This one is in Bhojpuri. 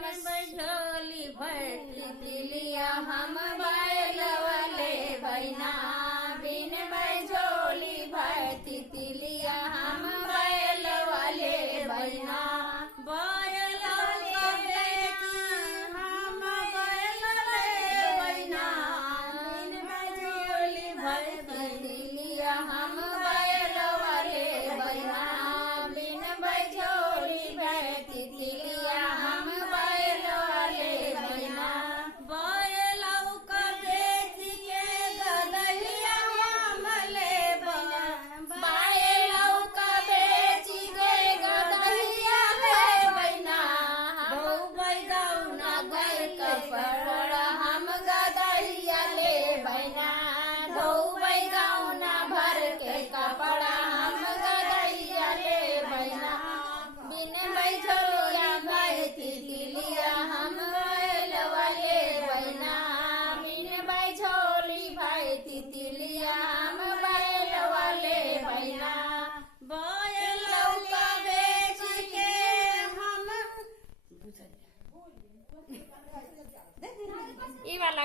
झोली भर तितलिया हम बैल वाले बहिना बिन झोली भर तितलिया हम बैल वाले बहिना बैल हम बैल वाले बहिना बिन झोली भर तितलिया हम बैल वाले बहिना बिन झोली भर तितलिया हम बैल वाले बहिना बैलौ का बेच के गदहिया हम ले बैलौ का बेच के गदहिया ले बहिना बहु बैगौना गए कपड़ा हम गदहिया ले बहिना बहु बैगौना भर के कपड़ा हम गदहिया ले बहिना बिन झोलिया भर तितलिया हम बैल वाले बहिना बिन झोली भर तितलिया हम बैल वाले बहिना बैलौ का बेच के हम ई वाला